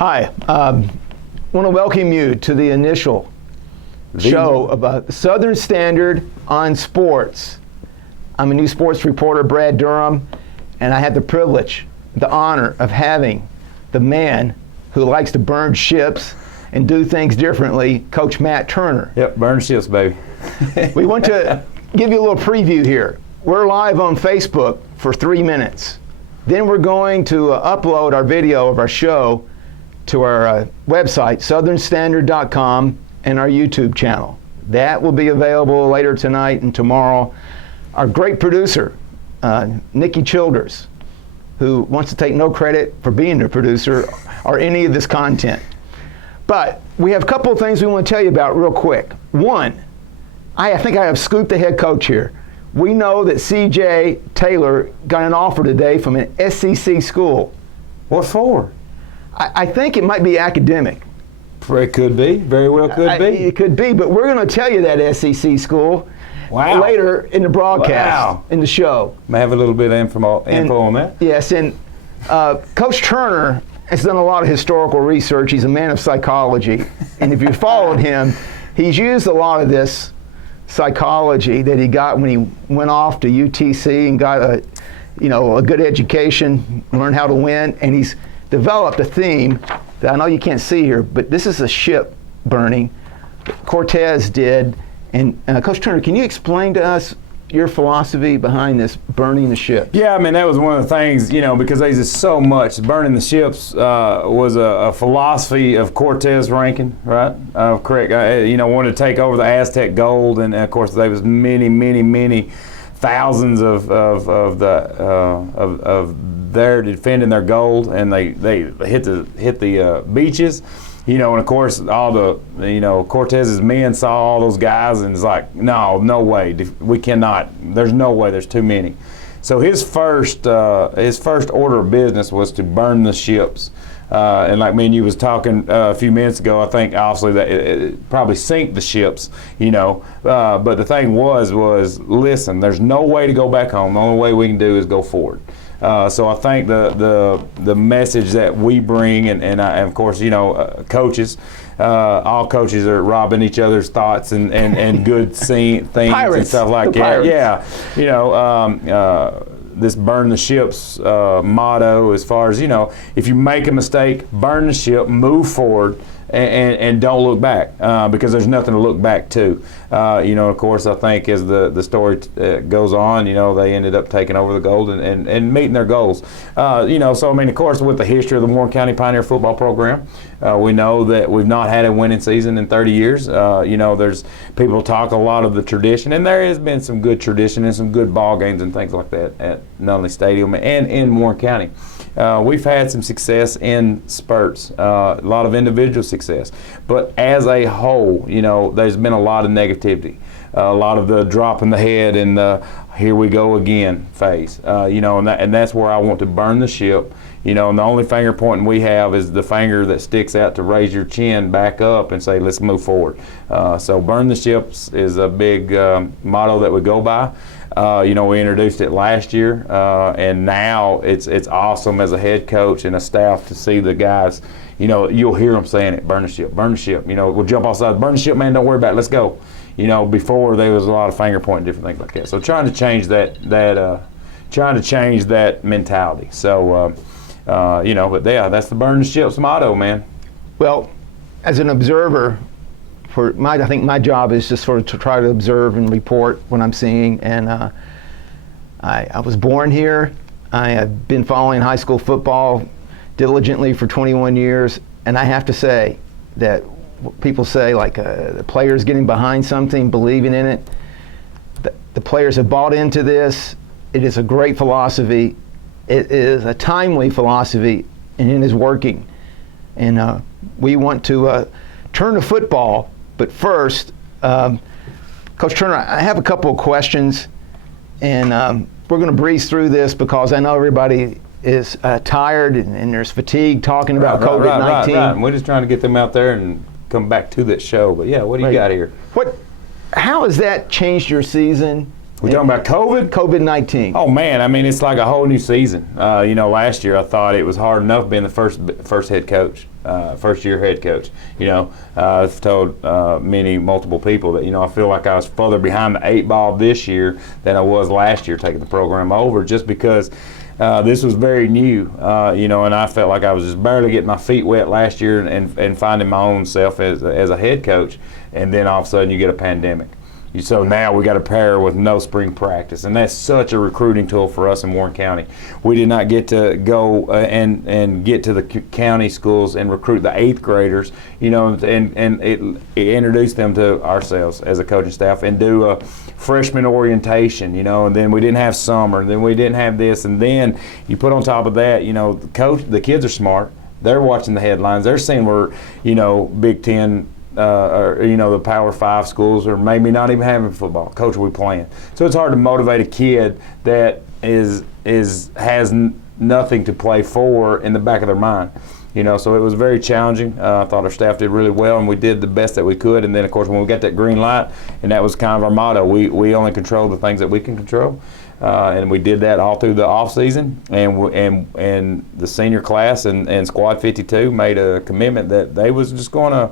Hi, want to welcome you to the initial show about Southern Standard on sports. I'm a new sports reporter, Brad Durham, and I had the privilege, the honor of having the man who likes to burn ships and do things differently, Coach Matt Turner. Yep, burn ships, baby. We want to give you a little preview here. We're live on Facebook for 3 minutes. Then we're going to upload our video of our show to our website, southernstandard.com, and our YouTube channel. That will be available later tonight and tomorrow. Our great producer, Nikki Childers, who wants to take no credit for being the producer or any of this content. But we have a couple of things we want to tell you about real quick. One, I think I have scooped the head coach here. We know that C.J. Taylor got an offer today from an SEC school. What for? I think it might be academic. It could be. Very well could be. It could be, but we're going to tell you that SEC school later in the broadcast, in the show. May have a little bit of info on that. Yes, and Coach Turner has done a lot of historical research. He's a man of psychology. And if you followed him, he's used a lot of this psychology that he got when he went off to UTC and got a good education, learned how to win, and he's developed a theme that I know you can't see here, but this is a ship burning that Cortez did. And Coach Turner, can you explain to us your philosophy behind this burning the ships? Yeah, I mean, that was one of the things, because there's just so much. Burning the ships was a philosophy of Cortez Rankin, right? Correct. Wanted to take over the Aztec gold, and of course there was many thousands of there defending their gold, and they hit the beaches. And of course, all the, Cortez's men saw all those guys and it's like, no way, we cannot, there's no way, there's too many. So his first order of business was to burn the ships. And like me and you was talking a few minutes ago, I think obviously that it probably sink the ships, but the thing was listen, there's no way to go back home. The only way we can do is go forward. So I think the message that we bring, and of course, coaches, all coaches are robbing each other's thoughts and good things and stuff like that. Pirates. Yeah, this burn the ships motto, as far as, if you make a mistake, burn the ship, move forward, and don't look back, because there's nothing to look back to. Of course, I think as the story goes on, they ended up taking over the gold and meeting their goals. So I mean, of course, with the history of the Warren County Pioneer football program, we know that we've not had a winning season in 30 years. There's people talk a lot of the tradition, and there has been some good tradition and some good ball games and things like that at Nunley Stadium and in Warren County. We've had some success in spurts, a lot of individual success, but as a whole, there's been a lot of negativity, a lot of the drop in the head and the here we go again phase, and that's where I want to burn the ship. And the only finger pointing we have is the finger that sticks out to raise your chin back up and say, let's move forward. So burn the ships is a big motto that we go by. We introduced it last year, and now it's awesome as a head coach and a staff to see the guys. You'll hear them saying it, burn the ship, burn the ship. We'll jump outside, burn the ship, man, don't worry about it, let's go. Before there was a lot of finger pointing, different things like that. So trying to change that mentality. So, but yeah, that's the burn the ships motto, man. Well, as an observer, I think my job is just sort of to try to observe and report what I'm seeing. And I was born here. I have been following high school football diligently for 21 years, and I have to say that people say, like, the players getting behind something, believing in it. The players have bought into this. It is a great philosophy. It is a timely philosophy, and it is working. And we want to turn to football. But first, Coach Turner, I have a couple of questions, and we're going to breeze through this because I know everybody is tired and there's fatigue talking about COVID-19. Right. We're just trying to get them out there and come back to that show. But yeah, what do you got here? How has that changed your season? We're talking about COVID-19. Oh man, I mean, it's like a whole new season. Last year I thought it was hard enough being the first head coach. first year head coach. I've told multiple people that I feel like I was further behind the 8 ball this year than I was last year taking the program over, just because this was very new, and I felt like I was just barely getting my feet wet last year and finding my own self as a head coach, and then all of a sudden you get a pandemic. So now we got to pair with no spring practice, and that's such a recruiting tool for us in Warren County. We did not get to go and get to the county schools and recruit the 8th graders, and it introduced them to ourselves as a coaching staff and do a freshman orientation, and then we didn't have summer, and then we didn't have this, and then you put on top of that, the kids are smart. They're watching the headlines. They're seeing we're, Big Ten. Or the Power 5 schools, or maybe not even having football. Coach, are we playing? So it's hard to motivate a kid that has nothing to play for in the back of their mind. So it was very challenging. I thought our staff did really well, and we did the best that we could. And then, of course, when we got that green light, and that was kind of our motto, we only control the things that we can control. And we did that all through the off season, and the senior class and Squad 52 made a commitment that they was just going to.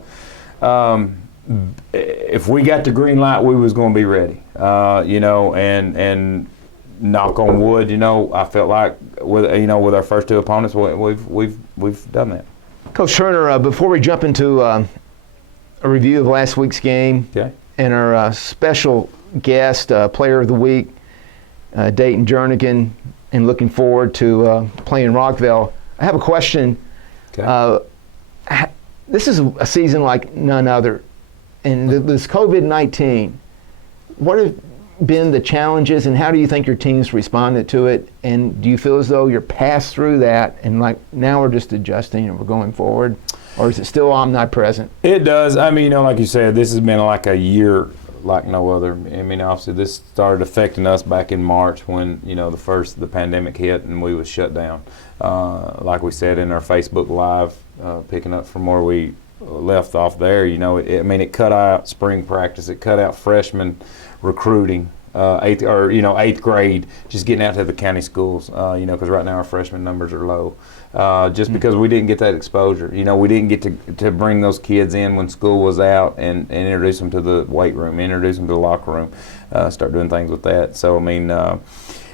If we got the green light, we was going to be ready, and knock on wood, I felt like with our first 2 opponents, we've done that. Coach Turner, before we jump into a review of last week's game, Okay. and our special guest, Player of the Week, Dayton Jernigan, and looking forward to playing Rockville, I have a question. Okay. This is a season like none other. And this COVID-19, what have been the challenges, and how do you think your team's responded to it? And do you feel as though you're past through that and like now we're just adjusting and we're going forward? Or is it still omnipresent? It does. I mean, like you said, this has been like a year like no other. I mean, obviously this started affecting us back in March when, the pandemic hit and we was shut down. Like we said in our Facebook Live, picking up from where we left off there, it cut out spring practice, it cut out freshman recruiting, eighth grade, just getting out to the county schools, because right now our freshman numbers are low, just because we didn't get that exposure. We didn't get to bring those kids in when school was out and introduce them to the weight room, introduce them to the locker room, start doing things with that. So, I mean,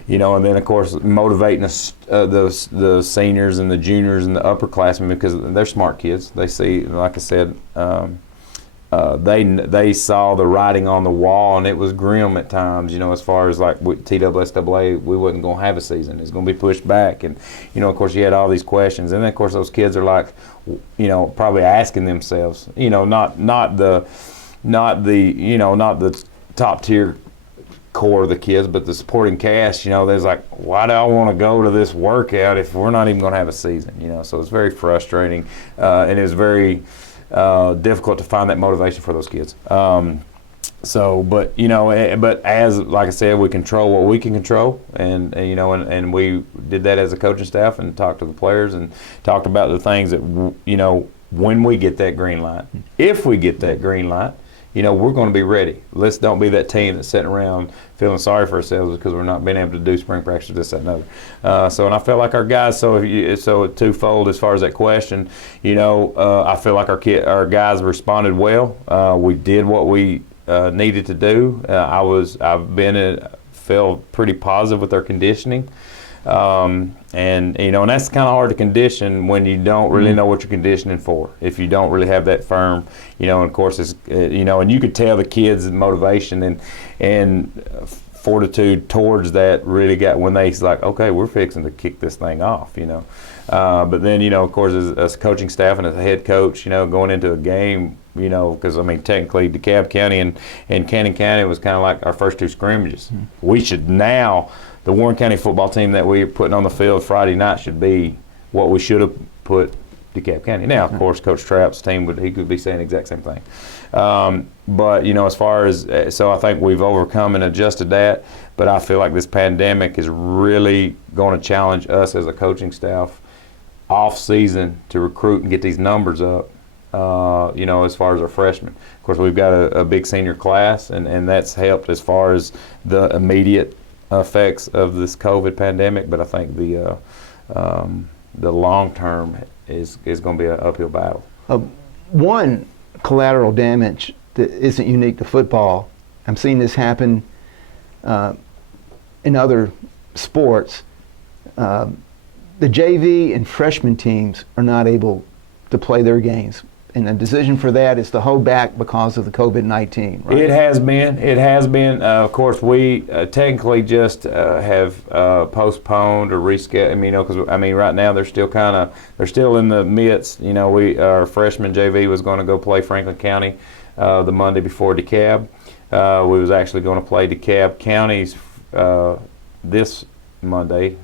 and then, of course, motivating the seniors and the juniors and the upperclassmen, because they're smart kids. They see, like I said, they saw the writing on the wall, and it was grim at times, as far as like TWSAA, we wasn't going to have a season. It's going to be pushed back. And, of course, you had all these questions. And then, of course, those kids are like, probably asking themselves, not the top tier core of the kids, but the supporting cast, there's like, why do I want to go to this workout if we're not even going to have a season, so it's very frustrating, and it's very difficult to find that motivation for those kids. But as, like I said, we control what we can control, and we did that as a coaching staff and talked to the players and talked about the things that, when we get that green light, if we get that green light, we're going to be ready. Let's don't be that team that's sitting around feeling sorry for ourselves because we're not being able to do spring practice, this, that, and other. And I felt like our guys, so twofold as far as that question, I feel like our guys responded well. We did what we needed to do. Feel pretty positive with their conditioning. And that's kind of hard to condition when you don't really know what you're conditioning for. If you don't really have that firm, and of course it's, and you could tell the kids' motivation and fortitude towards that really got when they like, okay, we're fixing to kick this thing off, But then, of course, as a coaching staff and as a head coach, going into a game, because technically DeKalb County and Cannon County was kind of like our first 2 scrimmages. We should now. The Warren County football team that we're putting on the field Friday night should be what we should have put DeKalb County. Now, of course, Coach Trapp's team he could be saying the exact same thing. But as far as so I think we've overcome and adjusted that. But I feel like this pandemic is really going to challenge us as a coaching staff off season to recruit and get these numbers up. As far as our freshmen. Of course, we've got a big senior class, and that's helped as far as the immediate effects of this COVID pandemic, but I think the long-term is going to be an uphill battle. One collateral damage that isn't unique to football, I'm seeing this happen in other sports. The JV and freshman teams are not able to play their games. And the decision for that is to hold back because of the COVID-19, right? It has been. It has been. Of course, we technically just have postponed or rescheduled. I mean, because right now they're still in the midst. Our freshman JV was going to go play Franklin County the Monday before DeKalb. We was actually going to play DeKalb counties this Monday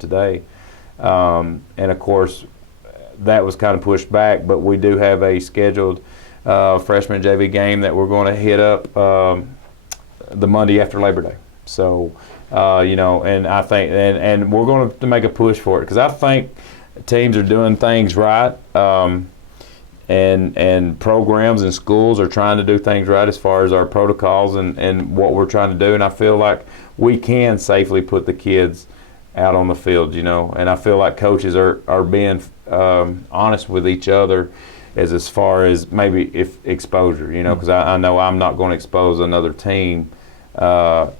today, and of course, that was kind of pushed back, but we do have a scheduled freshman JV game that we're going to hit up the Monday after Labor Day. So, and I think, and we're going to make a push for it because I think teams are doing things right, and programs and schools are trying to do things right as far as our protocols and what we're trying to do. And I feel like we can safely put the kids out on the field, and I feel like coaches are being honest with each other as far as maybe if exposure, because I know I'm not going to expose another team for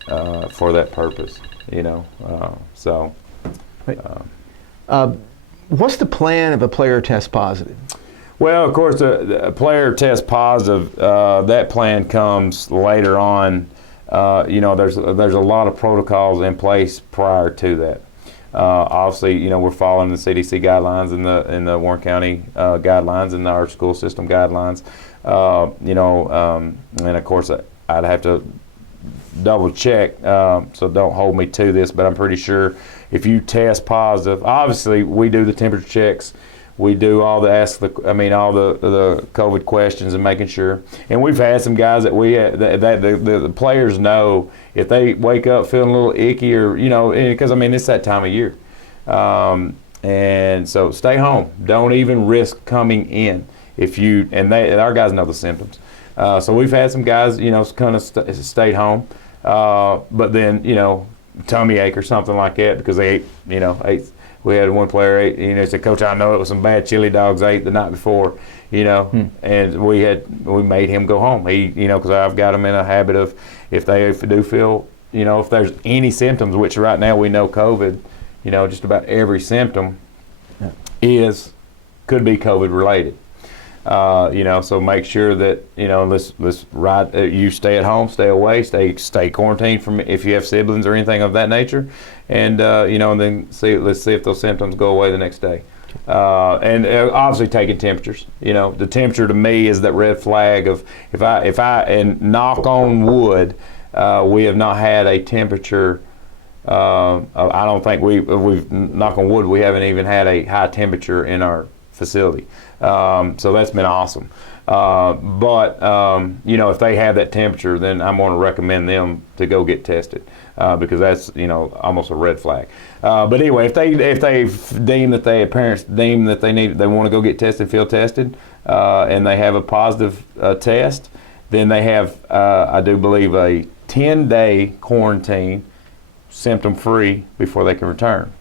that purpose, so. What's the plan if a player tests positive? Well, of course, the player tests positive. That plan comes later on. There's a lot of protocols in place prior to that. Obviously, we're following the CDC guidelines and the Warren County guidelines and our school system guidelines. And of course, I'd have to double check, so don't hold me to this, but I'm pretty sure if you test positive, obviously we do the temperature checks. We do all the all the COVID questions and making sure. And we've had some guys that the players know if they wake up feeling a little icky or because it's that time of year, and so stay home. Don't even risk coming in our guys know the symptoms. So we've had some guys kind of stayed home, but then tummy ache or something like that because they ate. We had one player ate, said, "Coach, I know it was some bad chili dogs I ate the night before, and we made him go home. He, because I've got them in a habit of if they do feel, if there's any symptoms, which right now we know COVID, just about every symptom could be COVID related. So make sure that you stay at home, stay away, stay quarantined from if you have siblings or anything of that nature, and and then let's see if those symptoms go away the next day. And obviously taking temperatures. The temperature to me is that red flag of if I and knock on wood, we have not had a temperature. I don't think we've knock on wood, we haven't even had a high temperature in our facility. So that's been awesome. But if they have that temperature, then I'm going to recommend them to go get tested because that's almost a red flag. But anyway, if they deem that parents deem that they want to go get tested, feel tested, and they have a positive test, then they have I do believe a 10-day quarantine, symptom-free, before they can return.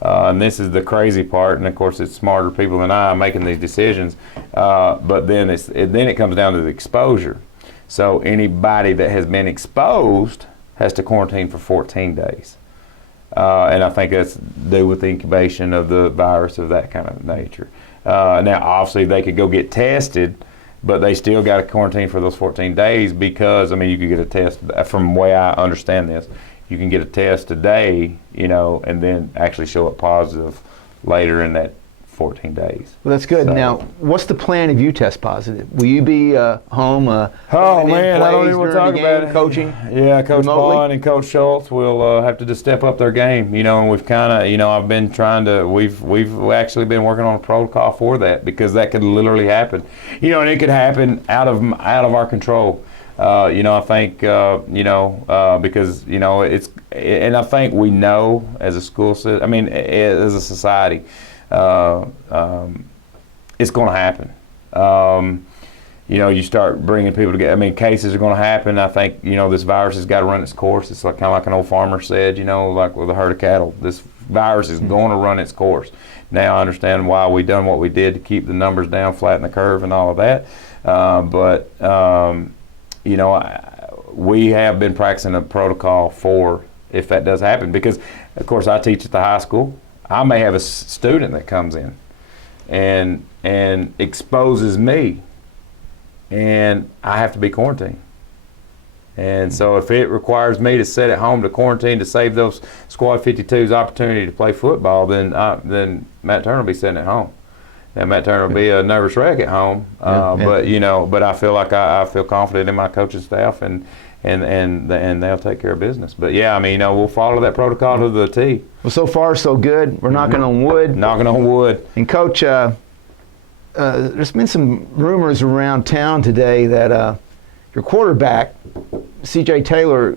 And this is the crazy part, and of course it's smarter people than I making these decisions. But then it comes down to the exposure. So anybody that has been exposed has to quarantine for 14 days. And I think that's due with the incubation of the virus of that kind of nature. Now, obviously, they could go get tested, but they still got to quarantine for those 14 days because, you could get a test, from the way I understand this, you can get a test today, and then actually show up positive later in that 14 days. Well, that's good. So, now, what's the plan if you test positive? Will you be home? Oh man, I don't even want to talk about it. Coaching? Yeah, Coach remotely? Bond and Coach Schultz will have to just step up their game. And we've kind of, I've been trying to. We've actually been working on a protocol for that because that could literally happen. And it could happen out of our control. I think, because, it's, and I think we know as a school system, as a society, it's going to happen. You start bringing people together. Cases are going to happen. I think, this virus has got to run its course. It's kind of like an old farmer said, like with a herd of cattle. This virus is going to run its course. Now I understand why we done what we did to keep the numbers down, flatten the curve, and all of that. We have been practicing a protocol for if that does happen, because of course I teach at the high school. I may have a student that comes in and exposes me, and I have to be quarantined. And so if it requires me to sit at home to quarantine to save those Squad 52's opportunity to play football, then Matt Turner will be sitting at home. And Matt Turner will be a nervous wreck at home. But I feel like I feel confident in my coaching staff, and they'll take care of business. But yeah, I mean, we'll follow that protocol to the T. Well, so far so good. We're knocking on wood. Knocking on wood. And Coach, there's been some rumors around town today that your quarterback, C.J. Taylor,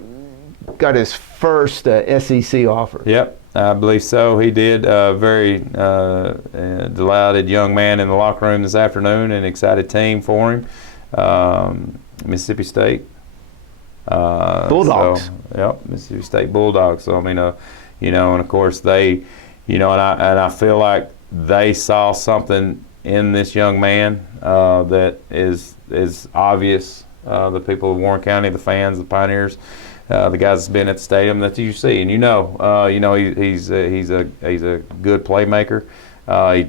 got his first SEC offer. Yep, I believe so. He did. Very delighted young man in the locker room this afternoon, and excited team for him. Mississippi State. Bulldogs. Mississippi State Bulldogs. So I mean, and of course they, and I feel like they saw something in this young man that is obvious. The people of Warren County, the fans, the Pioneers, the guys that's been at the stadium that you see, and he's a good playmaker.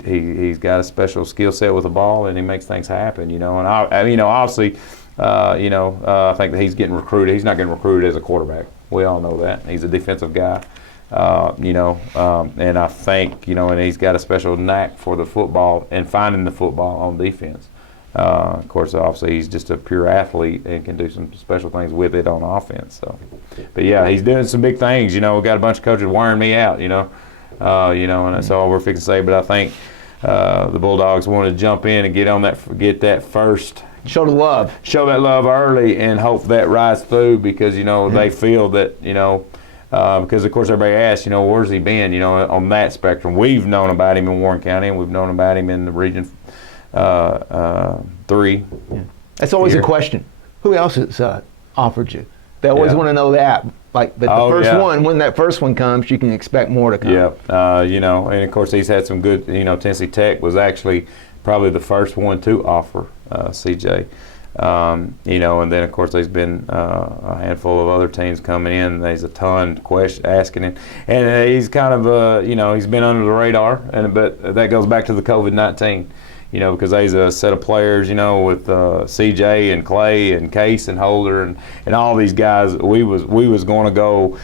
He's got a special skill set with the ball, and he makes things happen. And obviously, I think that he's getting recruited. He's not getting recruited as a quarterback. We all know that. He's a defensive guy. And I think, and he's got a special knack for the football and finding the football on defense. Of course, obviously, he's just a pure athlete and can do some special things with it on offense. So, but yeah, he's doing some big things. We've got a bunch of coaches wiring me out. And that's all we're fixing to say. But I think the Bulldogs want to jump in and get that first. Show the love. Show that love early, and hope that rides through, because they feel that because of course everybody asks, where's he been? On that spectrum, we've known about him in Warren County, and we've known about him in the Region 3. Yeah. That's always a question. Who else has offered you? They always want to know that. But the first one, when that first one comes, you can expect more to come. Yeah, and of course he's had some good. Tennessee Tech was actually probably the first one to offer CJ. And then of course there's been a handful of other teams coming in. There's a ton asking him, and he's kind of he's been under the radar, but that goes back to the COVID-19. Because there's a set of players, with CJ and Clay and Case and Holder and all these guys. We was going to go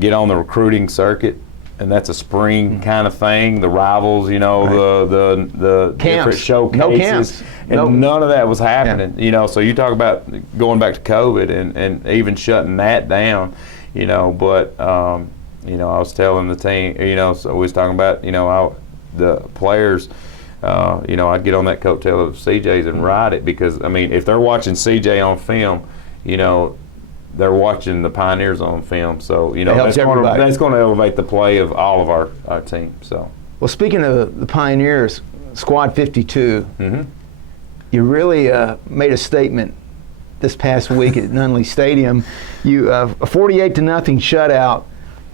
get on the recruiting circuit, and that's a spring kind of thing. The rivals, right. the different showcases, no camps. And none of that was happening. So you talk about going back to COVID and even shutting that down. But I was telling the team, so we was talking about the players. I'd get on that coattail of CJ's and ride it, because if they're watching CJ on film, they're watching the Pioneers on film. So that's going to elevate the play of all of our team. So, well, speaking of the Pioneers, Squad 52, you really made a statement this past week at Nunley Stadium. You a 48-0 shutout,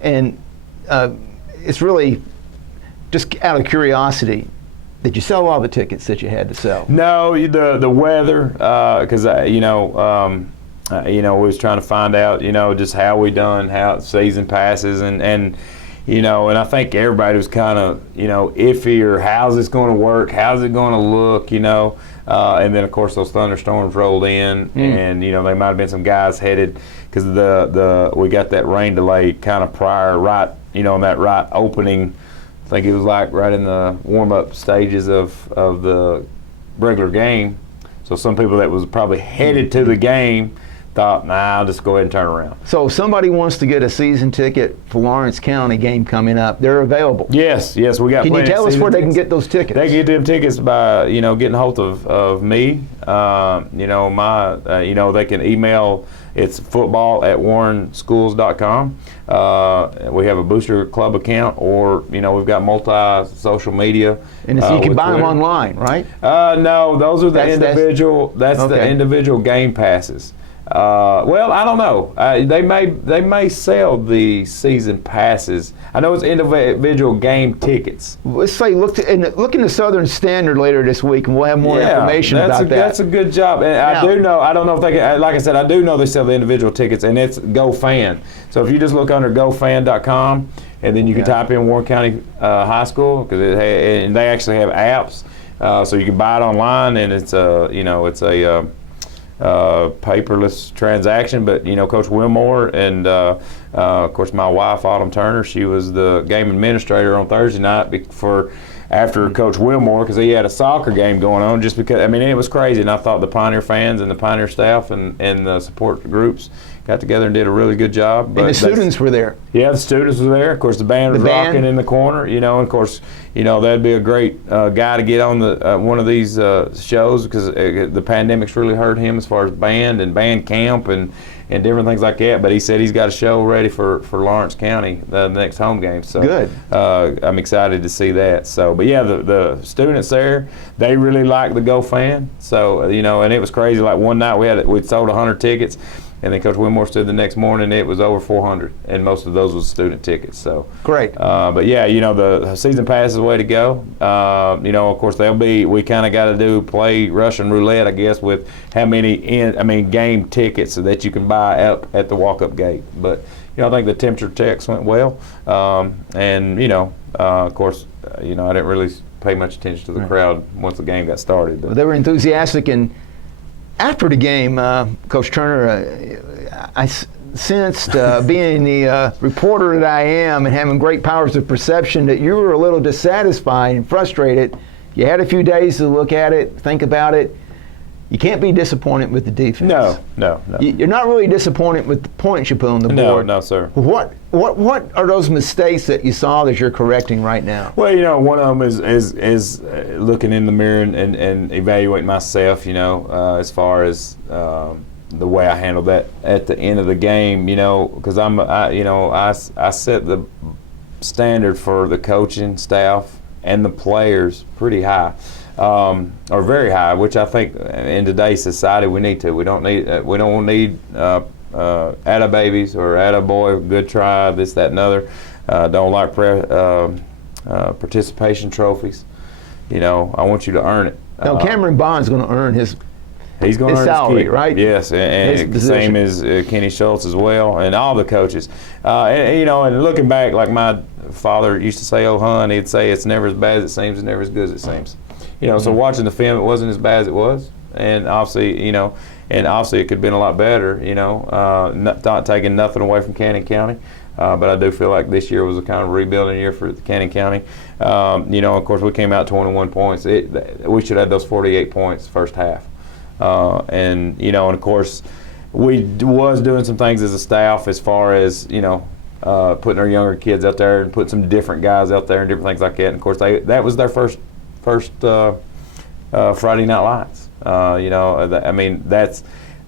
and it's really just out of curiosity. Did you sell all the tickets that you had to sell? No, the weather, because we was trying to find out, just how we done, how season passes, and I think everybody was kind of, iffy, or how's this going to work, how's it going to look, and then of course those thunderstorms rolled in, and there might have been some guys headed, because we got that rain delay kind of prior, right, in that right opening. I think it was like right in the warm-up stages of the regular game. So some people that was probably headed to the game thought, I'll just go ahead and turn around. So if somebody wants to get a season ticket for Lawrence County game coming up, they're available? Yes, we got Can you tell us where they can get those tickets? They can get them tickets by, getting a hold of me. They can email. It's football@warrenschools.com. We have a Booster Club account, or we've got multi-social media. And so you can buy them online, right? No, those are the individual. That's okay. The individual game passes. Well, I don't know. They may sell the season passes. I know it's individual game tickets. Let's say look in the Southern Standard later this week, and we'll have more information about that. That's a good job. And I do know. I don't know if they can. Like I said, I do know they sell the individual tickets, and it's GoFan. So if you just look under GoFan.com, and then you can type in Warren County High School, and they actually have apps, so you can buy it online, and it's a paperless transaction. But Coach Wilmore and of course my wife Autumn Turner, she was the game administrator on Thursday night after Coach Wilmore, because he had a soccer game going on. Just because it was crazy, and I thought the Pioneer fans and the Pioneer staff and the support groups got together and did a really good job. But and the students were there. Yeah, the students were there. Of course, the band was rocking in the corner. And of course, that'd be a great guy to get on the one of these shows, because the pandemic's really hurt him as far as band and band camp and different things like that. But he said he's got a show ready for Lawrence County, the next home game. So good. I'm excited to see that. So, but yeah, the students there, they really like the GoFan. So and it was crazy. Like one night we'd sold 100 tickets. And then Coach Wilmore stood the next morning, it was over 400, and most of those was student tickets. So great. But yeah, the season pass is the way to go. Of course we kind of got to play Russian roulette, I guess, with how many game tickets that you can buy up at the walk-up gate. But I think the temperature checks went well, and of course, I didn't really pay much attention to the crowd once the game got started. Well, they were enthusiastic, and after the game, Coach Turner, I sensed, being the reporter that I am and having great powers of perception, that you were a little dissatisfied and frustrated. You had a few days to look at it, think about it. You can't be disappointed with the defense. No. You're not really disappointed with the points you put on the board. No, sir. What are those mistakes that you saw that you're correcting right now? Well, one of them is looking in the mirror and evaluating myself. As far as the way I handled that at the end of the game. Because I set the standard for the coaching staff and the players pretty high. Or very high, which I think in today's society we need to. We don't need atta babies or atta boy, good try, this, that, and other. Don't like participation trophies. I want you to earn it. Now Cameron Bond's going to earn his salary, right? Yes, and same as Kenny Schultz as well, and all the coaches. And looking back, like my father used to say, "Oh, hon," he'd say, "It's never as bad as it seems, and never as good as it seems." So watching the film, it wasn't as bad as it was, and obviously, it could have been a lot better. Not taking nothing away from Cannon County, but I do feel like this year was a kind of rebuilding year for Cannon County. Of course, we came out 21 points. We should have had those 48 points first half, and of course, we was doing some things as a staff as far as putting our younger kids out there and putting some different guys out there and different things like that. And of course, that was their first Friday Night Lights.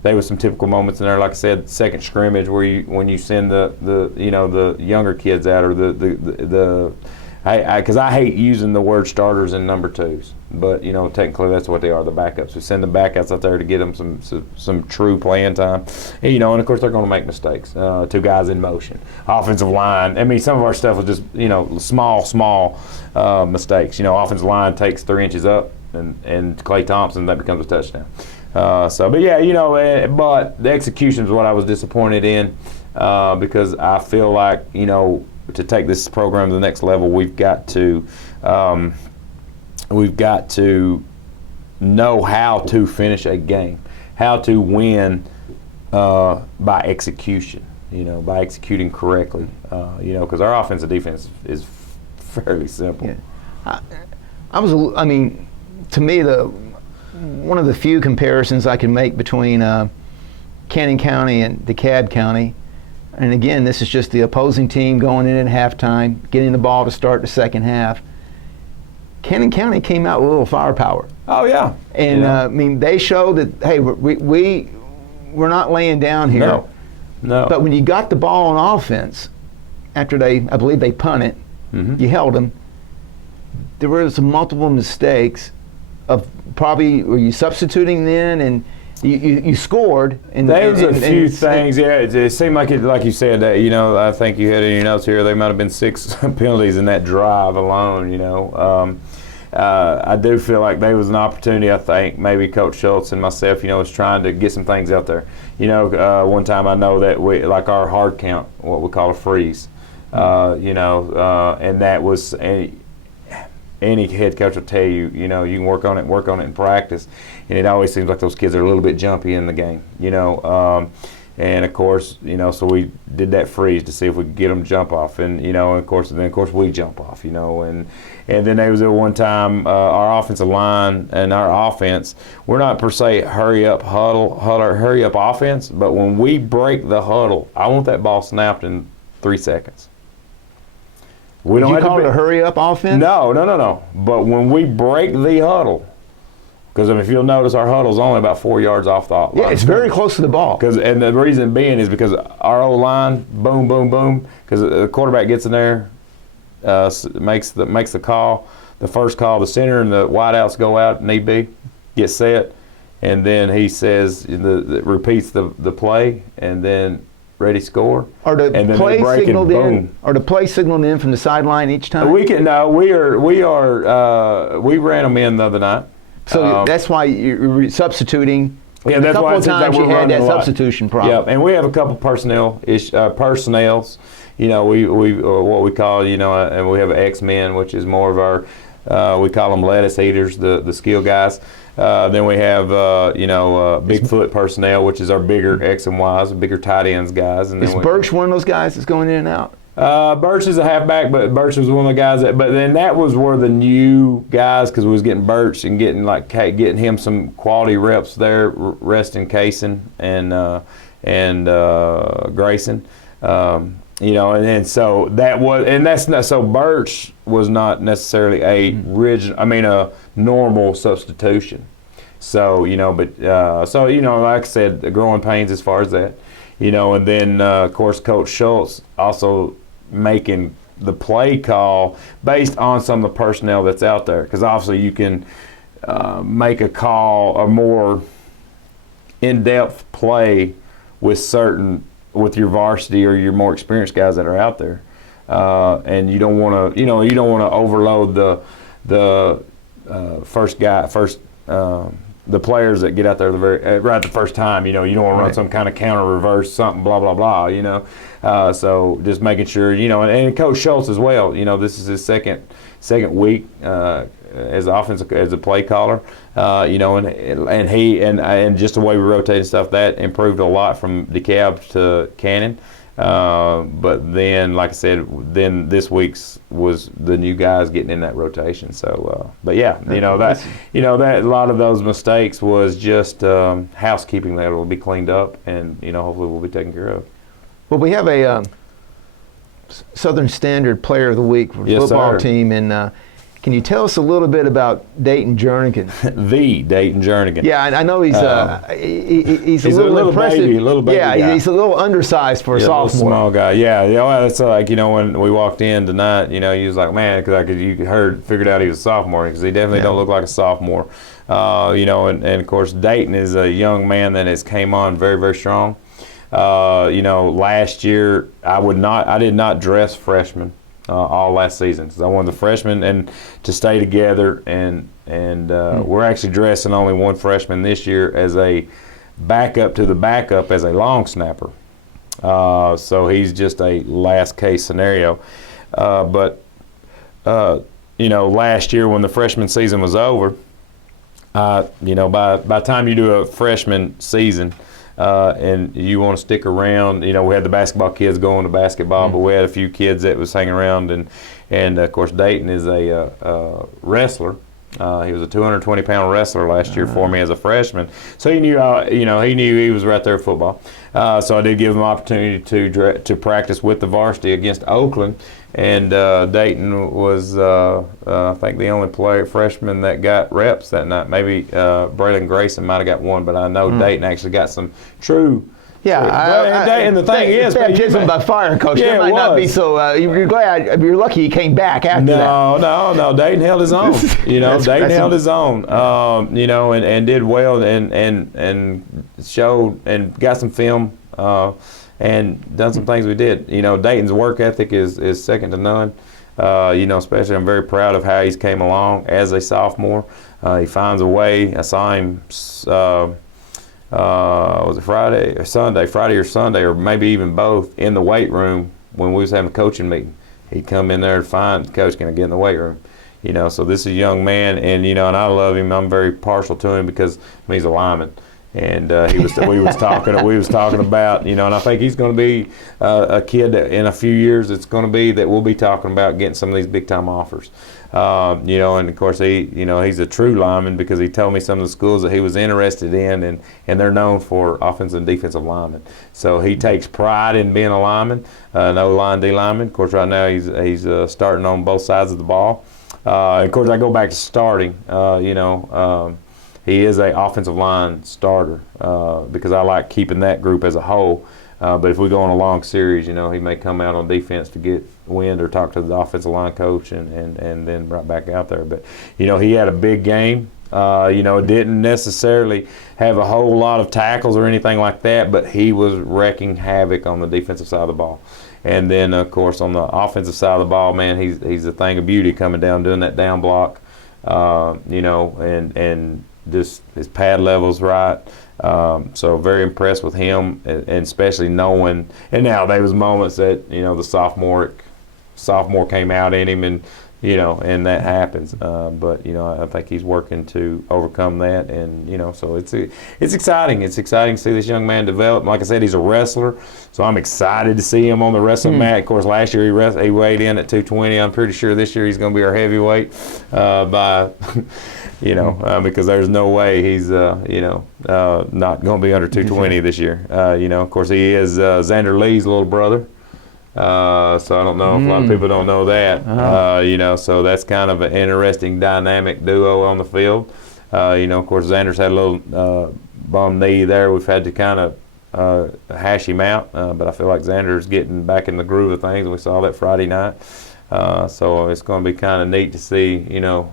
There was some typical moments in there. Like I said, second scrimmage where when you send the younger kids out, or because I hate using the word starters and number twos, but technically that's what they are, the backups. We send the backups out there to get them some true playing time, and of course they're going to make mistakes. Two guys in motion, offensive line. Some of our stuff was just small mistakes. Offensive line takes 3 inches up, and Clay Thompson, that becomes a touchdown. But the execution is what I was disappointed in, because I feel like to take this program to the next level, we've got to know how to finish a game, how to win by execution. By executing correctly. Because our offensive defense is fairly simple. Yeah. To me, one of the few comparisons I can make between Cannon County and DeKalb County. And again, this is just the opposing team going in at halftime, getting the ball to start the second half. Cannon County came out with a little firepower. Oh, yeah. And, they showed that, hey, we're not laying down here. No. But when you got the ball on offense, after I believe they punted, you held them, there were some multiple mistakes of probably, were you substituting then? And You scored. And, There was a few and- things. Yeah, it seemed like it, like you said. That, I think you had in your notes here. There might have been 6 penalties in that drive alone. I do feel like there was an opportunity. I think maybe Coach Schultz and myself, was trying to get some things out there. One time I know that we like our hard count, what we call a freeze. And that was any head coach will tell you, you can work on it in practice, and it always seems like those kids are a little bit jumpy in the game, and of course, so we did that freeze to see if we could get them to jump off, and of course we jump off, and then there was at one time our offensive line and our offense, we're not per se hurry up offense, but when we break the huddle, I want that ball snapped in 3 seconds. We Did you call it a hurry-up offense? No. But when we break the huddle, because if you'll notice, our huddle's only about 4 yards off the line. Yeah, it's very close to the ball. And the reason being is because our O-line, boom, boom, boom, because the quarterback gets in there, makes the call, the first call, the center and the wideouts go out, need be, get set, and then he says, repeats the play, and then ready, score. Are the and then plays they break signaled and in? boom. Are the plays signaled in from the sideline each time? We ran them in the other night. So that's why you're substituting. Yeah, a that's couple why of times you had that substitution problem. Yep, and we have a couple personnels. We what we call and we have X-Men, which is more of our we call them lettuce eaters, the skill guys. Then we have Bigfoot personnel, which is our bigger X and Y's, bigger tight ends guys. And then is Birch one of those guys that's going in and out? Birch is a halfback, but Birch was one of the guys but then that was where the new guys, because we was getting Birch and getting him some quality reps there, resting Kaysen and Grayson. And so that was, and that's not, so Birch was not necessarily a normal substitution. So, like I said, the growing pains as far as that, and then, of course, Coach Schultz also making the play call based on some of the personnel that's out there. Because obviously you can make a call, a more in-depth play with your varsity or your more experienced guys that are out there. And you don't want to overload the the players that get out there right the first time. You don't want to run some kind of counter reverse something, blah blah blah. So just making sure, and Coach Schultz as well. This is his second week as a play caller. And he and just the way we rotate and stuff, that improved a lot from DeKalb to Cannon. But then, like I said, then this week's was the new guys getting in that rotation. So, but yeah, that a lot of those mistakes was just housekeeping that will be cleaned up, and hopefully we'll be taken care of. Well, we have a Southern Standard Player of the Week for the football team, and can you tell us a little bit about Dayton Jernigan? The Dayton Jernigan. Yeah, I know he's a little impressive. Little baby guy. He's a little undersized for a sophomore. Little small guy. Yeah, that's like when we walked in tonight, he was like, man, because you figured out he was a sophomore, because he definitely don't look like a sophomore. And of course Dayton is a young man that has came on very, very strong. Last year I did not dress freshmen all last season, because I wanted the freshmen and to stay together, and we're actually dressing only one freshman this year as a backup to the backup as a long snapper. So he's just a last case scenario. But last year when the freshman season was over, by the time you do a freshman season, and you want to stick around, we had the basketball kids going to basketball, but we had a few kids that was hanging around, and of course Dayton is a wrestler. He was a 220-pound wrestler last year for me as a freshman, so he knew he was right there at football. So I did give him an opportunity to practice with the varsity against Oakland, and Dayton was I think the only freshman that got reps that night. Maybe Braylon Grayson might have got one, but I know Dayton actually got some true Yeah, and the thing is, baptism by fire, Coach. Yeah, That might it not be was. so. You're glad. You're lucky he came back after that. No. Dayton held his own. That's Dayton held his own. And did well and showed and got some film and done some things we did. Dayton's work ethic is second to none. Especially I'm very proud of how he's came along as a sophomore. He finds a way. I saw him. Was it Friday or Sunday, or maybe even both, in the weight room when we was having a coaching meeting. He'd come in there to find, Coach, can I get in the weight room? So this is a young man, and and I love him. I'm very partial to him because he's a lineman, and we was talking about, and I think he's going to be a kid that in a few years that we'll be talking about getting some of these big time offers. And of course he's a true lineman because he told me some of the schools that he was interested in, and they're known for offensive and defensive linemen. So he takes pride in being a lineman, an O-line, D lineman. Of course, right now he's starting on both sides of the ball. Of course, I go back to starting. He is a offensive line starter because I like keeping that group as a whole. But if we go on a long series, he may come out on defense to get wind or talk to the offensive line coach and then right back out there. But, he had a big game. Didn't necessarily have a whole lot of tackles or anything like that, but he was wrecking havoc on the defensive side of the ball. And then, of course, on the offensive side of the ball, man, he's a thing of beauty coming down, doing that down block, and just his pad level's right. So very impressed with him, and especially knowing. And now there was moments that the sophomore came out in him, and and that happens. But I think he's working to overcome that, and so it's exciting. It's exciting to see this young man develop. Like I said, he's a wrestler, so I'm excited to see him on the wrestling mat. Of course, last year he weighed in at 220. I'm pretty sure this year he's going to be our heavyweight by. Because there's no way he's, not going to be under 220 this year. Of course, he is Xander Lee's little brother. So I don't know if a lot of people don't know that. So that's kind of an interesting dynamic duo on the field. Of course, Xander's had a little bum knee there. We've had to kind of hash him out. But I feel like Xander's getting back in the groove of things, and we saw that Friday night. So it's going to be kind of neat to see,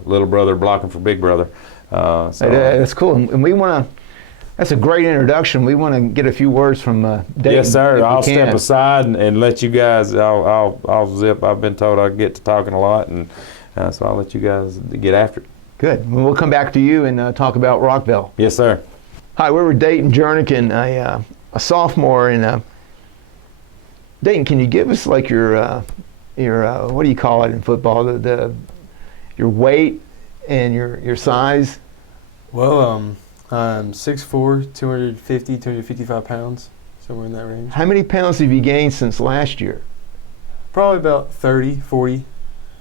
little brother blocking for big brother. That's cool, and we want to. That's a great introduction. We want to get a few words from Dayton. Yes, sir. I'll step aside and let you guys. I'll zip. I've been told I get to talking a lot, and so I'll let you guys get after it. Good. Well, we'll come back to you and talk about Rockville. Yes, sir. Hi, we're with Dayton Jernigan, a sophomore in Dayton. Can you give us like your what do you call it in football? Your weight and your size. Well, I'm 6'4", 250, 255 pounds, somewhere in that range. How many pounds have you gained since last year? Probably about 30, 40.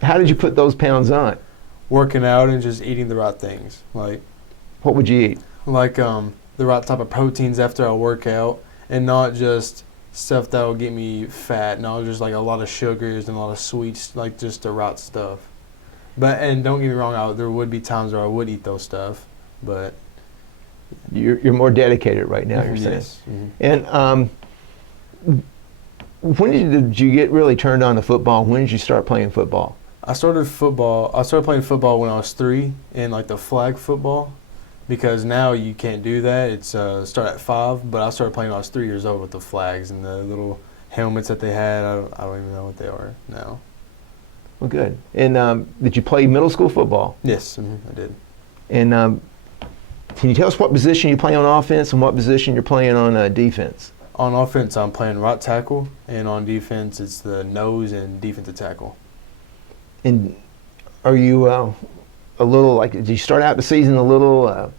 How did you put those pounds on? Working out and just eating the right things. Like What would you eat? the right type of proteins after I work out, and not just stuff that will get me fat. No, just like a lot of sugars and a lot of sweets, like just the right stuff. And don't get me wrong, there would be times where I would eat those stuff, but You're more dedicated right now, you're saying. yes. Mm-hmm. And when did you get really turned on to football? When did you start playing football? I started playing football when I was 3 in like the flag football, because now you can't do that. It's start at 5, but I started playing when I was 3 years old with the flags and the little helmets that they had. I don't even know what they are now. Well, good. And did you play middle school football? Yes, I did. And can you tell us what position you play on offense and what position you're playing on defense? On offense, I'm playing right tackle, and on defense, it's the nose and defensive tackle. And are you a little, did you start out the season a little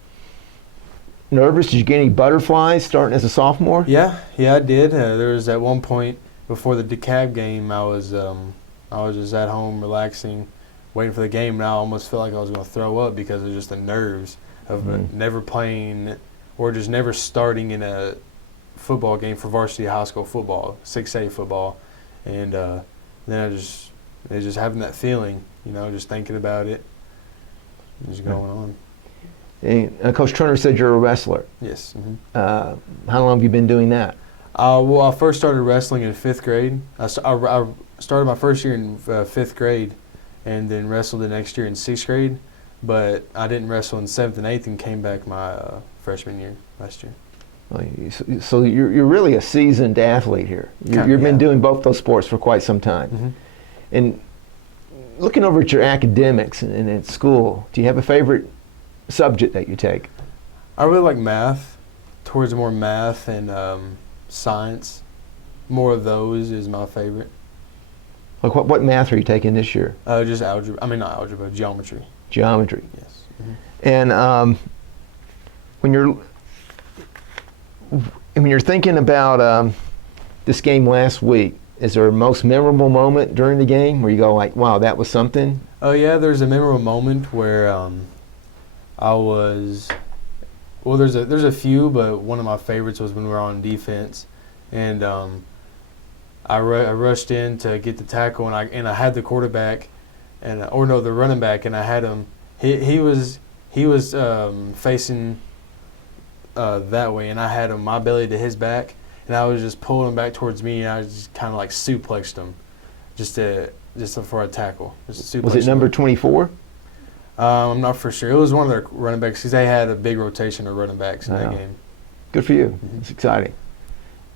nervous? Did you get any butterflies starting as a sophomore? Yeah, I did. There was at one point before the DeKalb game, I was just at home relaxing, waiting for the game, and I almost felt like I was going to throw up because of just the nerves of never playing or just never starting in a football game for varsity high school football, 6A football, and then just having that feeling, just thinking about it, and just going on. And Coach Turner said you're a wrestler. Yes. Mm-hmm. How long have you been doing that? Well, I first started wrestling in 5th grade. I started my first year in 5th grade, and then wrestled the next year in 6th grade. But I didn't wrestle in 7th and 8th, and came back my freshman year last year. So you're really a seasoned athlete here. You've been doing both those sports for quite some time. Mm-hmm. And looking over at your academics and at school, do you have a favorite subject that you take? I really like math, towards more math and science. More of those is my favorite. Like what math are you taking this year? Just algebra. I mean, not algebra, geometry. Geometry. Yes. Mm-hmm. And when you're thinking about this game last week, is there a most memorable moment during the game where you go like, wow, that was something? Oh yeah, there's a memorable moment where I was. Well, there's a few, but one of my favorites was when we were on defense, and I rushed in to get the tackle, and I had the quarterback, the running back, and I had him. He was facing that way, and I had him my belly to his back, and I was just pulling him back towards me, and I just kind of like suplexed him, just for a tackle. Was it number 24? I'm not for sure. It was one of their running backs because they had a big rotation of running backs in that game. Good for you. Mm-hmm. It's exciting.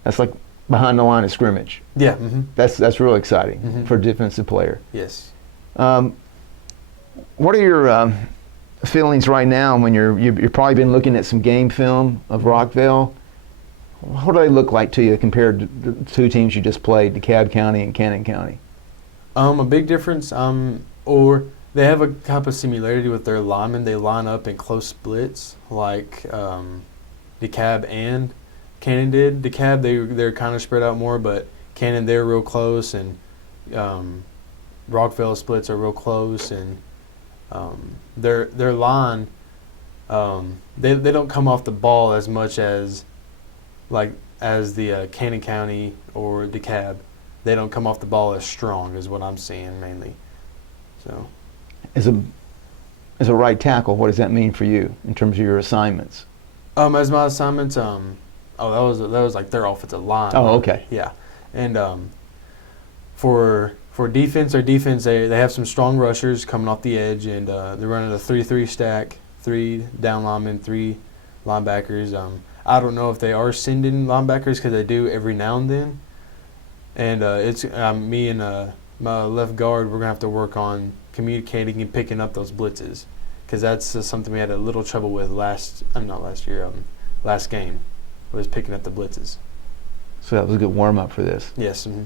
That's like behind the line of scrimmage. Yeah. Mm-hmm. That's really exciting Mm-hmm. for a defensive player. Yes. What are your feelings right now when you've probably been looking at some game film of Rockville? What do they look like to you compared to the two teams you just played, DeKalb County and Cannon County? A big difference, or they have a type of similarity with their linemen. They line up in close splits, like DeKalb and Cannon did. DeKalb, they're kind of spread out more, but Cannon, they're real close, and Rockville splits are real close, and their line, they don't come off the ball as much as the Cannon County or DeKalb. They don't come off the ball as strong, is what I'm seeing mainly. So, As a right tackle, what does that mean for you in terms of your assignments? as my assignments, that was like their offensive line. Oh, okay. Yeah, and for defense, they have some strong rushers coming off the edge, and they're running a 3-3 stack, 3 down linemen, 3 linebackers. I don't know if they are sending linebackers because they do every now and then. And it's me and my left guard, we're going to have to work on communicating and picking up those blitzes, because that's something we had a little trouble with last game, was picking up the blitzes. So that was a good warm-up for this. Yes. Mm-hmm.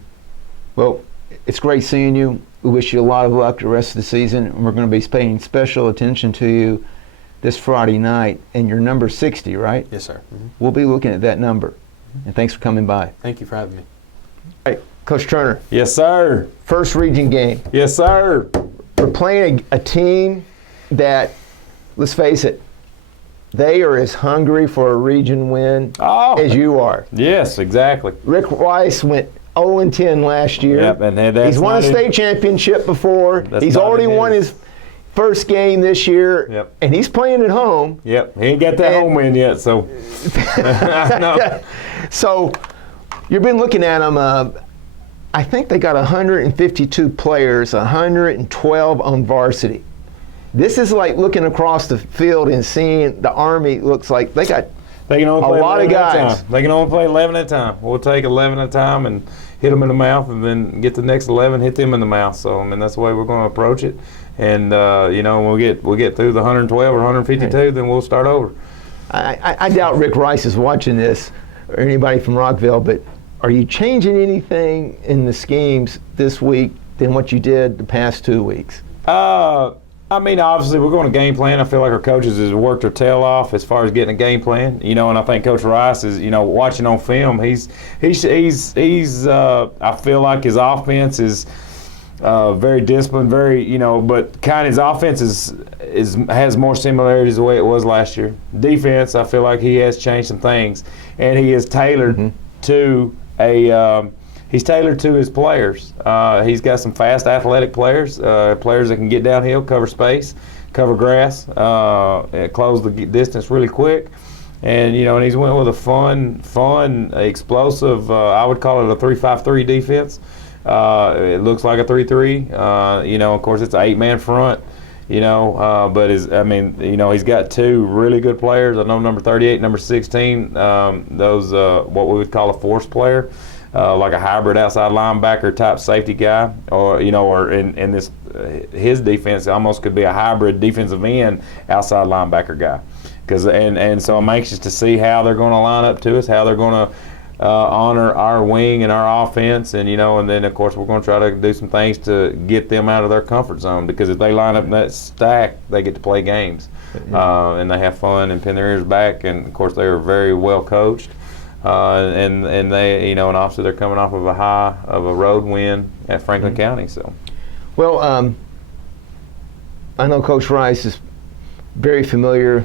Well, it's great seeing you. We wish you a lot of luck the rest of the season, and we're going to be paying special attention to you this Friday night, and you're number 60, right? Yes, sir. Mm-hmm. We'll be looking at that number, and thanks for coming by. Thank you for having me. All right, Coach Turner, Yes, sir. first region game. Yes, sir. We're playing a team that, let's face it, they are as hungry for a region win as you are. Yes, exactly. Rick Rice went 0-10 last year. Yep, and that's he's won a not in- state championship before. That's He's not already in won his- his first game this year, Yep. and he's playing at home. Yep, he ain't got that And- home win yet, so. No. So you've been looking at them. I think they got 152 players, 112 on varsity. This is like looking across the field and seeing the Army. Looks like they got They can only A play lot of 11 at a guys. time. They can only play 11 at a time. We'll take 11 at a time and hit them in the mouth, and then get the next 11, hit them in the mouth. So I mean, that's the way we're going to approach it. And we'll get through the 112 or 152, then we'll start over. I doubt Rick Rice is watching this, or anybody from Rockville, but are you changing anything in the schemes this week than what you did the past 2 weeks? I mean, obviously, we're going to game plan. I feel like our coaches has worked their tail off as far as getting a game plan. And I think Coach Rice is, watching on film. He's. I feel like his offense is very disciplined, but kind of his offense has more similarities the way it was last year. Defense, I feel like he has changed some things, and he is tailored to He's tailored to his players. He's got some fast, athletic players, players that can get downhill, cover space, cover grass, close the distance really quick. And and he's went with a fun, explosive. I would call it a 3-5-3 defense. It looks like a 3-3. Of course, it's an 8-man front. But he's got two really good players. I know number 38, number 16. Those what we would call a force player, like a hybrid outside linebacker type safety guy, or in this his defense almost could be a hybrid defensive end outside linebacker guy. So I'm anxious to see how they're going to line up to us, how they're going to honor our wing and our offense, and then of course we're going to try to do some things to get them out of their comfort zone, because if they line up in that stack, they get to play games, and they have fun and pin their ears back, and of course they are very well coached, and they and obviously they're coming off of a road win at Franklin County. So, well, I know Coach Rice is very familiar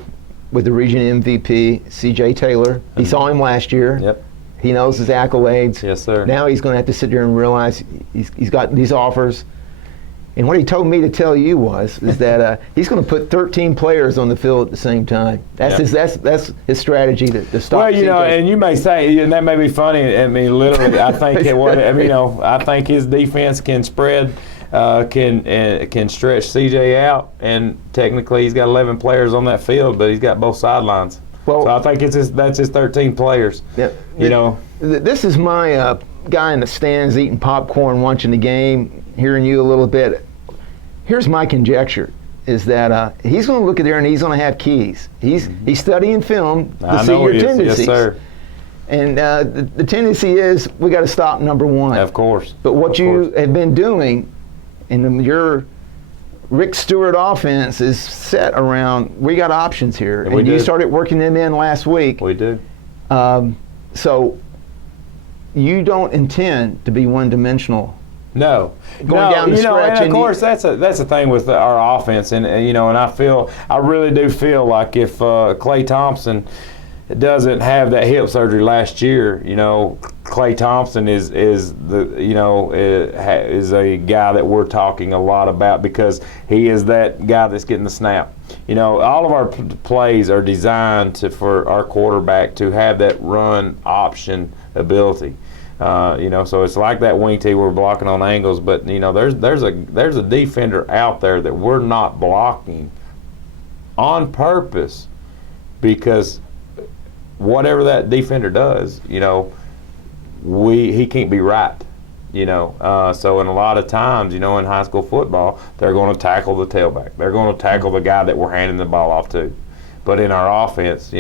with the region MVP, C.J. Taylor. He saw him last year. Yep. He knows his accolades. Yes, sir. Now he's going to have to sit there and realize he's got these offers. And what he told me to tell you is that he's going to put 13 players on the field at the same time. That's his strategy to stop. Well, CJ. and you may say, and that may be funny. I mean, literally, I think I think his defense can spread, can stretch CJ out, and technically he's got 11 players on that field, but he's got both sidelines. Well, so I think that's his 13 players. Yeah, this is my guy in the stands eating popcorn, watching the game, hearing you a little bit. Here's my conjecture: is that he's going to look at there and he's going to have keys. He's studying film to see your tendencies. Yes, sir. And the tendency is we got to stop number one. Of course. But what you have been doing in your Rick Stewart offense is set around, we got options here. And you started working them in last week. We do. So you don't intend to be one-dimensional. No. Going down the stretch. And of course, that's the thing with our offense. And, and I really do feel like if Klay Thompson doesn't have that hip surgery last year, Klay Thompson is a guy that we're talking a lot about, because he is that guy that's getting the snap. All of our plays are designed for our quarterback to have that run option ability. So it's like that wing tee, we're blocking on angles, but there's a defender out there that we're not blocking on purpose, because whatever that defender does, he can't be right. So in a lot of times, in high school football, they're going to tackle the tailback. They're going to tackle the guy that we're handing the ball off to. But in our offense,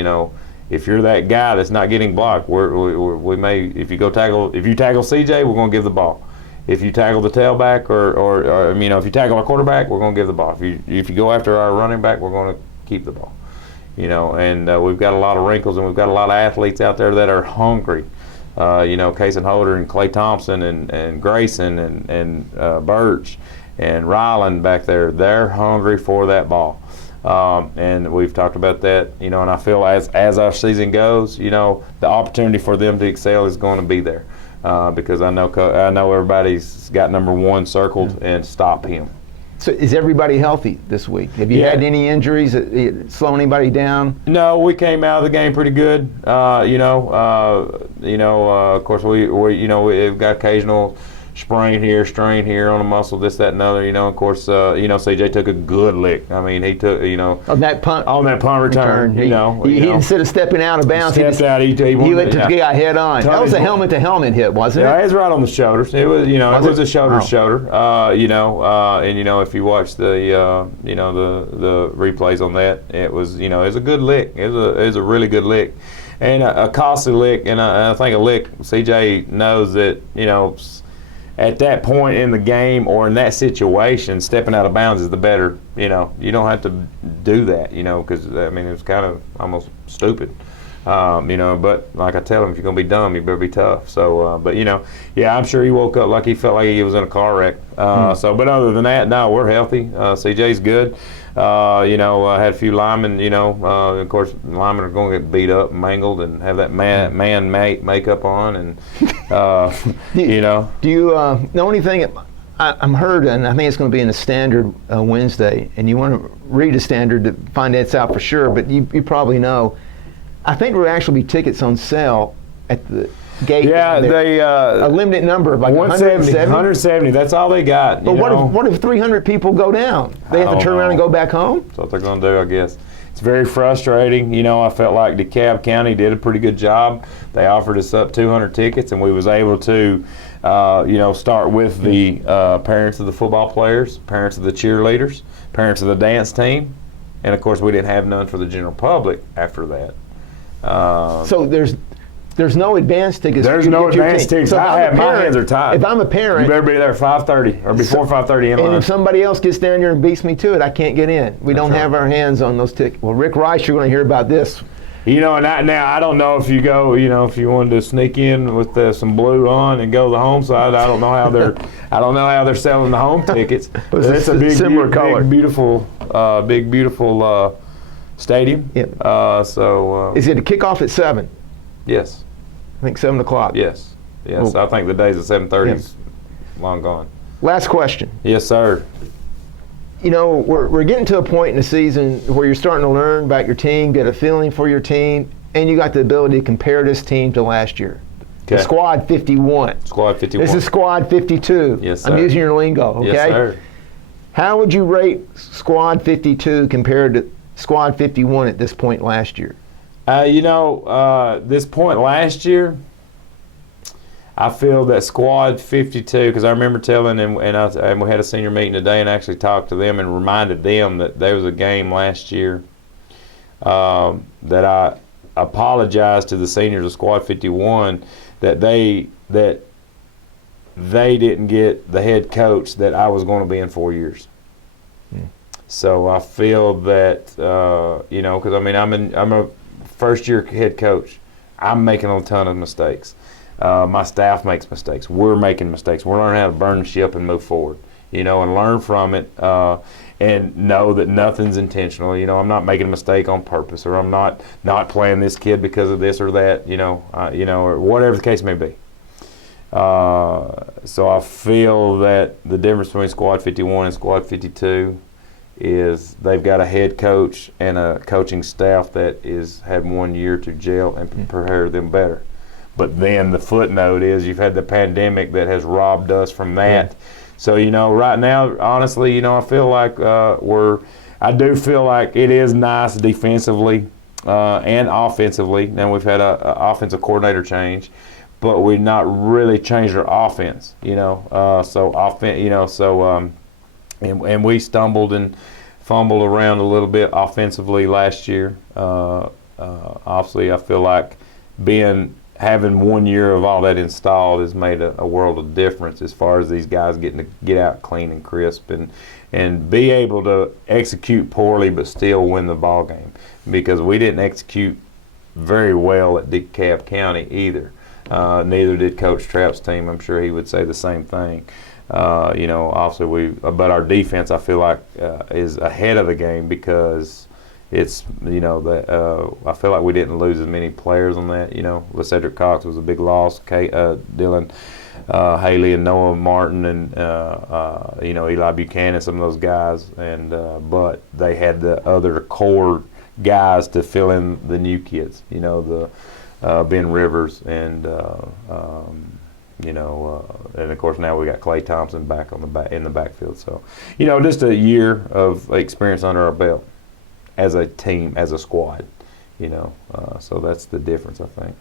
if you're that guy that's not getting blocked, we may, if you tackle CJ, we're going to give the ball. If you tackle the tailback, or if you tackle our quarterback, we're going to give the ball. If you go after our running back, we're going to keep the ball. And we've got a lot of wrinkles, and we've got a lot of athletes out there that are hungry. Kason Holder and Klay Thompson and Grayson and Birch and Ryland back there, they're hungry for that ball. And we've talked about that, and I feel as our season goes, the opportunity for them to excel is going to be there, because I know everybody's got number one circled and stop him. So is everybody healthy this week? Have you had any injuries slowing anybody down? No, we came out of the game pretty good. Of course we've got occasional sprain here, strain here on a muscle, this, that, and other. Of course, CJ took a good lick. I mean, he took, on that punt return. He instead of stepping out of bounds, he let the guy head on. That was a helmet-to-helmet hit, wasn't it? Yeah, it was right on the shoulders. It was, it was a shoulder to shoulder. If you watch the replays on that, it was, it was a good lick. It was a really good lick, and a costly lick. And I think a lick. CJ knows that, at that point in the game or in that situation, stepping out of bounds is the better. You don't have to do that. Because it's kind of almost stupid. But like I tell him, if you're gonna be dumb, you better be tough. So, I'm sure he woke up like he felt like he was in a car wreck. But other than that, no, we're healthy. CJ's good. I had a few linemen. Of course, linemen are going to get beat up, and mangled, and have that man makeup on, and Do you? The only thing I'm heard, and I think it's going to be in the Standard Wednesday, and you want to read the Standard to find that out for sure. But you probably know I think there will actually be tickets on sale at the gate. Yeah, down there. they A limited number of like 170. 170. 170. That's all they got. But you know? what if 300 people go down? They have to don't turn around and know. go back home? That's what they're going to do, I guess. It's very frustrating. You know, I felt like DeKalb County did a pretty good job. They offered us up 200 tickets, and we was able to, start with the parents of the football players, parents of the cheerleaders, parents of the dance team, and of course we didn't have none for the general public after that. So there's no advance tickets. There's for you to no get your advance team. tickets. So if I I'm a have my parent- hands are tied. If I'm a parent, You better be there at 5:30 or before 5:30 in and line. if somebody else gets down there and beats me to it, I can't get in. We don't right. have our hands on those tickets. Well, Rick Rice, you're going to hear about this. You know, and now I don't know if you go, if you wanted to sneak in with some blue on and go to the home side. I don't know how they're selling the home tickets. It's It's a big, similar big, color. big beautiful stadium. Yep. Is Is it a kickoff at 7? yes, I think 7 o'clock. yes. Well- I think the days at 7:30 is long gone. Last question. Yes, sir. You know, we're getting to a point in the season where you're starting to learn about your team, get a feeling for your team, and you got the ability to compare this team to last year. The Okay. squad 51. Squad 51. This is squad 52. Yes, I'm sir. using your lingo, okay? Yes, sir. How would you rate squad 52 compared to squad 51 at this point last year? This point last year, I feel that squad 52, because I remember telling them, and we had a senior meeting today and actually talked to them and reminded them that there was a game last year that I apologized to the seniors of squad 51 that they didn't get the head coach that I was going to be in 4 years. So I feel that because I'm a first year head coach. I'm making a ton of mistakes. My staff makes mistakes. We're making mistakes. We're learning how to burn the ship and move forward, and learn from it, and know that nothing's intentional. I'm not making a mistake on purpose, or I'm not playing this kid because of this or that, or whatever the case may be. So I feel that the difference between Squad 51 and Squad 52 is they've got a head coach and a coaching staff that is had 1 year to gel and prepare them better. But then the footnote is you've had the pandemic that has robbed us from that. So, right now, honestly, I feel like I do feel like it is nice defensively and offensively. Now we've had a offensive coordinator change, but we've not really changed our offense, and we stumbled and fumbled around a little bit offensively last year. Obviously, I feel like having 1 year of all that installed has made a world of difference as far as these guys getting to get out clean and crisp and be able to execute poorly but still win the ball game, because we didn't execute very well at DeKalb County either. Neither did Coach Trapp's team. I'm sure he would say the same thing. Obviously but our defense I feel like is ahead of the game because it's I feel like we didn't lose as many players on that. Cedric Cox was a big loss. Dylan Haley and Noah Martin and Eli Buchanan, some of those guys, and but they had the other core guys to fill in the new kids. The Ben Rivers and and of course now we got Clay Thompson back in the backfield. So just a year of experience under our belt as a team, as a squad, so that's the difference, I think.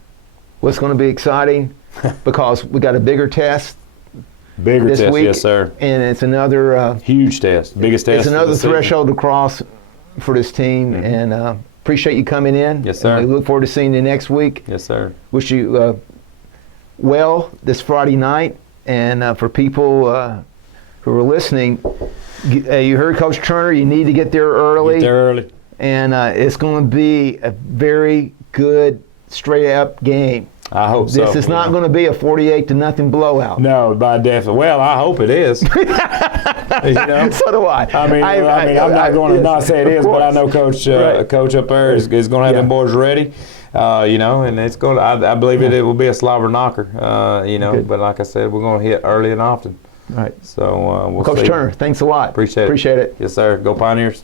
Well, it's going to be exciting because we got a bigger test Bigger this test, week, yes, sir. and it's another Huge test, biggest test. it's of another the season. threshold to cross for this team, and appreciate you coming in. Yes, sir. And we look forward to seeing you next week. Yes, sir. Wish you well this Friday night, and for people who are listening, you heard Coach Turner. You need to get there early. Get there early. And it's going to be a very good, straight-up game. I hope so. This is not going to be a 48-0 blowout. No, by definition. Well, I hope it is. So do I. I'm not going to not say it is, but I know Coach Right. Coach up there is going to have them boys ready. And it's going to. I believe it will be a slobber knocker. Good. But like I said, we're going to hit early and often. Right. So we'll Coach see. Turner, thanks a lot. Appreciate it. Appreciate it. Yes, sir. Go Pioneers.